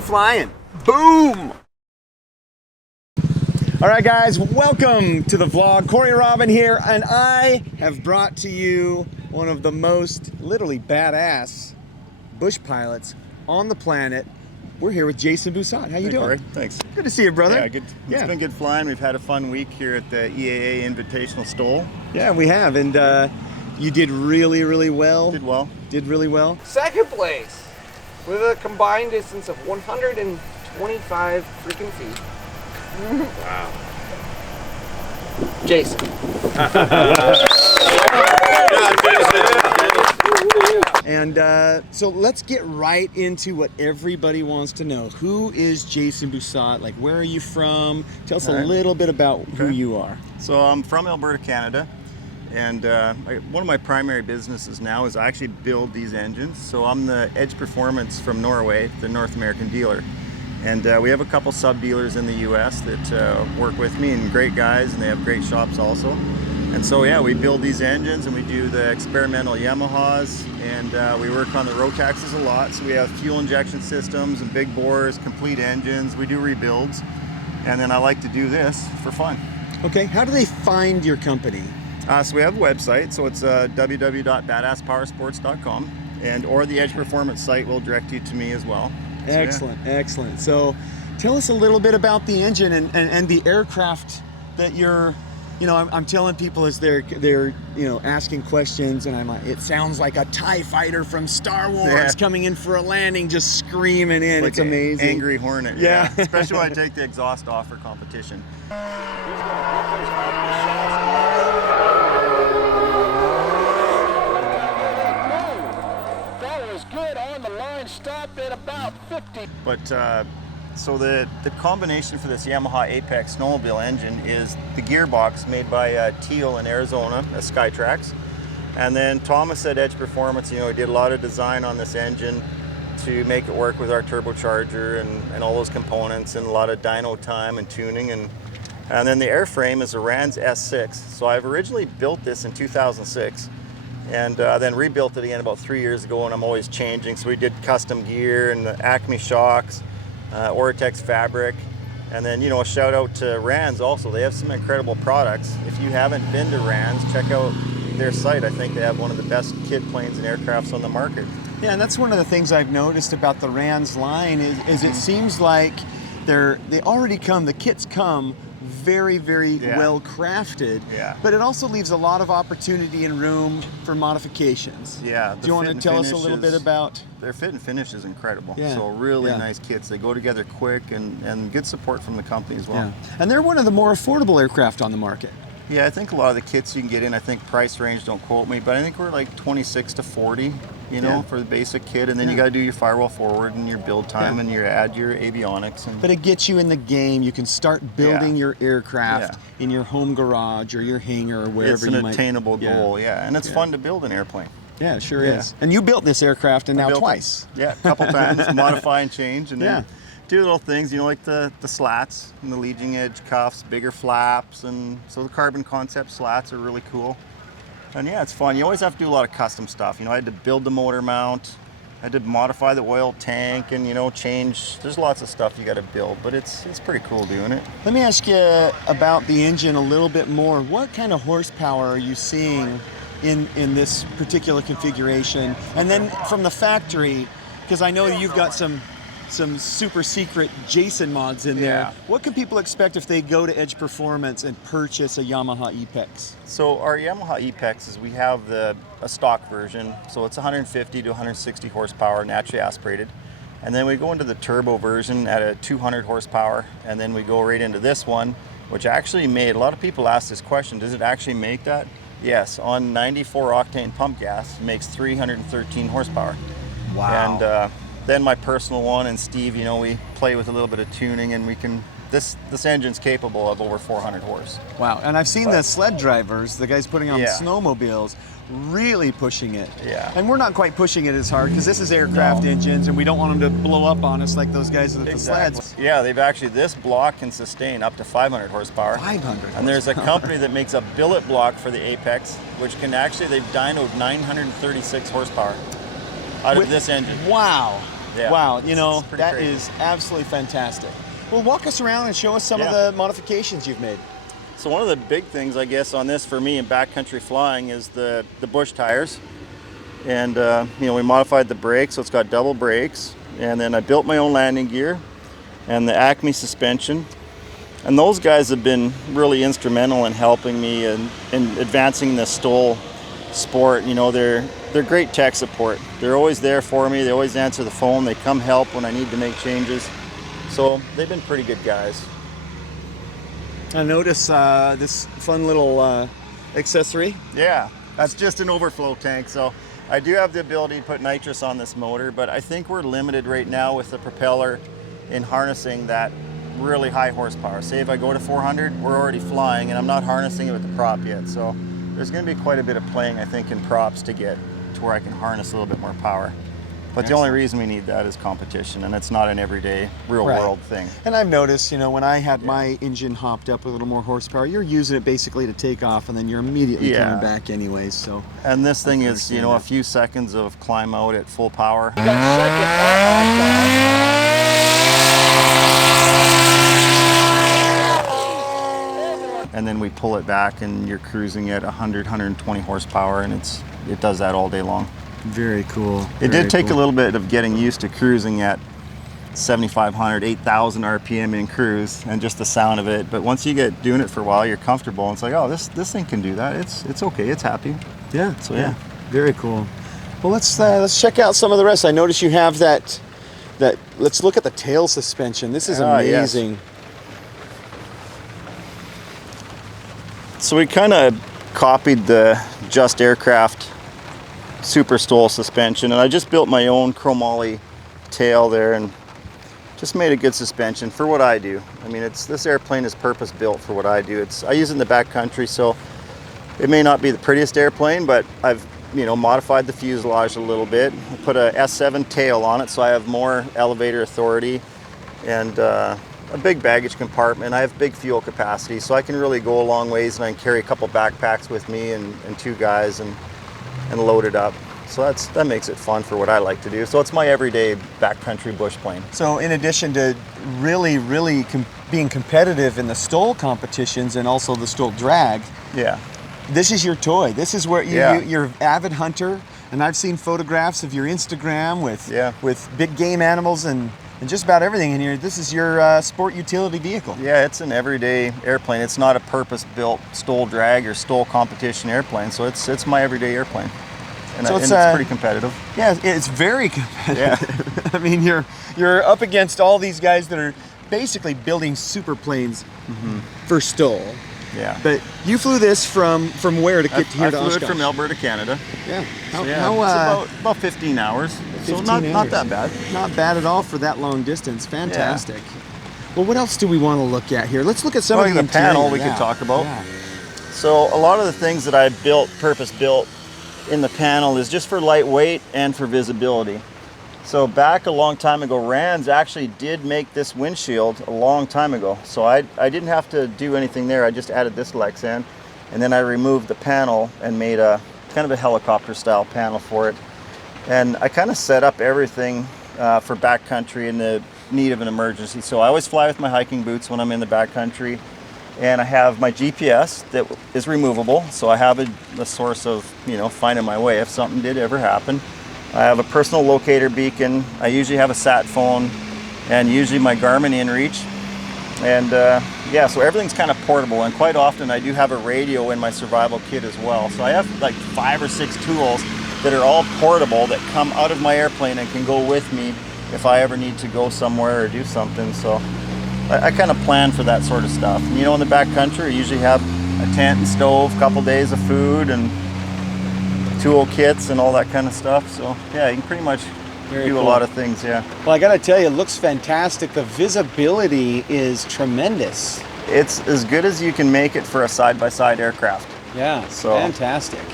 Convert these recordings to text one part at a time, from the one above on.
go flying. Boom! All right, guys, welcome to the vlog. Cory Robin here, and I have brought to you one of the most literally badass bush pilots on the planet. We're here with Jason Busat. How you doing? Cory. Thanks. Good to see you, brother. Yeah, good. It's been good flying. We've had a fun week here at the EAA Invitational Stoll. Yeah, we have, and you did really, really well. Did well. Did really well. Second place with a combined distance of 125 freaking feet. Wow. Jason. And so let's get right into what everybody wants to know. Who is Jason Busat? Like, where are you from? Tell us a little bit about who you are. So I'm from Alberta, Canada, and one of my primary businesses now is I actually build these engines. So I'm the Edge Performance from Norway, the North American dealer. And we have a couple sub-dealers in the US that work with me, and great guys, and they have great shops also. And so yeah, we build these engines and we do the experimental Yamahas, and we work on the Rotaxes a lot. So we have fuel injection systems and big bores, complete engines. We do rebuilds, and then I like to do this for fun. Okay, how do they find your company? So we have a website, so it's www.badasspowersports.com, and or the Edge Performance site will direct you to me as well. Excellent, excellent. So tell us a little bit about the engine and the aircraft that you're, you know, I'm telling people as they're you know, asking questions, and I'm like, it sounds like a TIE fighter from Star Wars coming in for a landing, just screaming in. Like it's amazing. Angry Hornet. Yeah. Especially when I take the exhaust off for competition. Stopped at about 50. But so the combination for this Yamaha Apex snowmobile engine is the gearbox made by Teal in Arizona, Skytrax. And then Thomas at Edge Performance, you know, he did a lot of design on this engine to make it work with our turbocharger and all those components, and a lot of dyno time and tuning. And then the airframe is a Rans S6. So I've originally built this in 2006. And then rebuilt it again about 3 years ago, and I'm always changing. So we did custom gear and the Acme shocks, Ortex fabric, and then, you know, a shout out to Rans also. They have some incredible products. If you haven't been to Rans, check out their site. I think they have one of the best kit planes and aircrafts on the market. Yeah, and that's one of the things I've noticed about the Rans line is it seems like they already come, the kits come very, very well crafted, but it also leaves a lot of opportunity and room for modifications. Yeah. Do you want to tell us a little bit about? Their fit and finish is incredible. Yeah. So really nice kits. They go together quick, and good support from the company as well. Yeah. And they're one of the more affordable aircraft on the market. Yeah, I think a lot of the kits you can get in, I think price range, don't quote me, but I think we're like 26 to 40, you know, for the basic kit. And then you got to do your firewall forward and your build time and you add your avionics. But it gets you in the game. You can start building your aircraft in your home garage or your hangar or wherever you might. It's an attainable goal, and it's fun to build an airplane. Yeah, it sure is. And you built this aircraft and now twice. Yeah, a couple times, modify and change, and then do little things, you know, like the slats and the leading edge cuffs, bigger flaps, and so the carbon concept slats are really cool. And yeah, it's fun. You always have to do a lot of custom stuff. You know, I had to build the motor mount, I had to modify the oil tank, and, you know, change. There's lots of stuff you got to build, but it's pretty cool doing it. Let me ask you about the engine a little bit more. What kind of horsepower are you seeing in this particular configuration? And then from the factory, because I know you've got some super secret Jason mods in there. What can people expect if they go to Edge Performance and purchase a Yamaha Apex? So our Yamaha Apexes, we have a stock version. So it's 150 to 160 horsepower, naturally aspirated. And then we go into the turbo version at a 200 horsepower. And then we go right into this one, which actually made, a lot of people ask this question, does it actually make that? Yes, on 94 octane pump gas, it makes 313 horsepower. Wow. And then my personal one, and Steve, you know, we play with a little bit of tuning, and we can, this engine's capable of over 400 horse. Wow, and I've seen the sled drivers, the guys putting on snowmobiles, really pushing it. Yeah. And we're not quite pushing it as hard because this is aircraft engines, and we don't want them to blow up on us like those guys with the sleds. Yeah, they've actually, this block can sustain up to 500 horsepower. 500 And there's a company that makes a billet block for the Apex, which can actually, they've dynoed 936 horsepower out of this engine. Wow. Yeah. Wow, It's pretty that crazy. is absolutely fantastic. Well, walk us around and show us some of Yeah. the modifications you've made. So one of the big things, I guess, on this for me in backcountry flying is the bush tires. And, we modified the brakes, so it's got double brakes. And then I built my own landing gear and the Acme suspension. And those guys have been really instrumental in helping me in advancing the Stoll sport. They're great tech support. They're always there for me. They always answer the phone. They come help when I need to make changes. So they've been pretty good guys. I notice this fun little accessory. Yeah, that's just an overflow tank. So I do have the ability to put nitrous on this motor, but I think we're limited right now with the propeller in harnessing that really high horsepower. Say if I go to 400, we're already flying and I'm not harnessing it with the prop yet. So there's going to be quite a bit of playing, I think, in props to get to where I can harness a little bit more power. But the only reason we need that is competition, and it's not an everyday, real-world thing. And I've noticed, when I had my engine hopped up with a little more horsepower, you're using it basically to take off, and then you're immediately coming back anyways. So. And this thing is, a few seconds of climb out at full power. And then we pull it back, and you're cruising at 100, 120 horsepower, and it does that all day long. Very cool. It did take a little bit of getting used to cruising at 7,500, 8,000 RPM in cruise, and just the sound of it. But once you get doing it for a while, you're comfortable. And it's like, oh, this thing can do that. It's okay. It's happy. Yeah. So yeah. Very cool. Well, let's check out some of the rest. I notice you have that. Let's look at the tail suspension. This is amazing. Yes. So we kind of copied the Just Aircraft Super Stoll suspension, and I just built my own chromoly tail there and just made a good suspension for what I do. I mean, this airplane is purpose built for what I do. I use it in the backcountry, so it may not be the prettiest airplane, but I've modified the fuselage a little bit. I put a S7 tail on it, so I have more elevator authority and a big baggage compartment. I have big fuel capacity, so I can really go a long ways, and I can carry a couple backpacks with me and two guys and load it up. So that makes it fun for what I like to do. So it's my everyday backcountry bush plane. So in addition to really being competitive in the Stoll competitions and also the Stoll drag, this is your toy. This is where you're an avid hunter, and I've seen photographs of your Instagram with big game animals and just about everything in here. This is your sport utility vehicle. Yeah, it's an everyday airplane. It's not a purpose-built Stoll drag or Stoll competition airplane. So it's my everyday airplane, and it's pretty competitive. Yeah, it's very competitive. Yeah. I mean, you're up against all these guys that are basically building super planes for Stoll. Yeah. But you flew this from where to get here to Oshkosh? I flew it from Alberta, Canada. Yeah. It's about 15 hours. 15 so not that bad. Not bad at all for that long distance. Fantastic. Yeah. Well, what else do we want to look at here? Let's look at some of the panel we could talk about. Yeah. So a lot of the things that I purpose built in the panel is just for lightweight and for visibility. So back a long time ago, Rands actually did make this windshield a long time ago. So I didn't have to do anything there. I just added this Lexan, and then I removed the panel and made a kind of a helicopter style panel for it. And I kind of set up everything for backcountry in the need of an emergency. So I always fly with my hiking boots when I'm in the backcountry, and I have my GPS that is removable. So I have a source of finding my way if something did ever happen. I have a personal locator beacon. I usually have a sat phone and usually my Garmin inReach. And so everything's kind of portable, and quite often I do have a radio in my survival kit as well. So I have like 5 or 6 tools that are all portable that come out of my airplane and can go with me if I ever need to go somewhere or do something. So I kind of plan for that sort of stuff. And, in the backcountry, I usually have a tent and stove, a couple days of food, and tool kits and all that kind of stuff. So yeah, you can pretty much do a lot of things. Yeah. Well, I gotta tell you, it looks fantastic. The visibility is tremendous. It's as good as you can make it for a side-by-side aircraft. Yeah. So fantastic.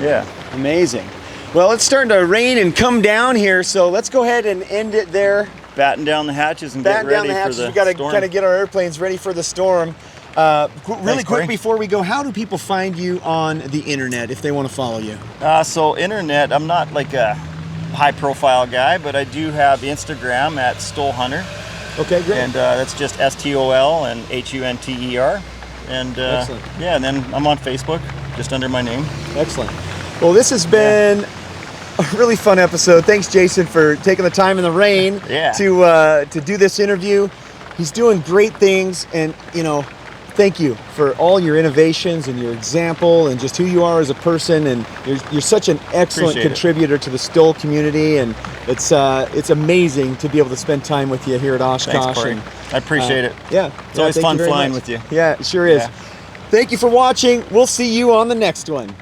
Yeah. Amazing. Well, it's starting to rain and come down here, so let's go ahead and end it there. Batten down the hatches and get ready for the storm. We got to kind of get our airplanes ready for the storm. Really quick before we go, how do people find you on the internet if they want to follow you? So internet, I'm not like a high profile guy, but I do have Instagram at Stole Hunter. Okay, great. And that's just STOL and HUNTER. And Excellent. yeah, and then I'm on Facebook just under my name. Excellent. Well, this has been a really fun episode. Thanks, Jason, for taking the time in the rain to do this interview. He's doing great things, and thank you for all your innovations and your example and just who you are as a person. And you're such an excellent contributor to the Stole community, and it's amazing to be able to spend time with you here at Oshkosh. Thanks, Cory. I appreciate it. Yeah, it's always fun flying with you. Yeah, it sure is. Yeah. Thank you for watching. We'll see you on the next one.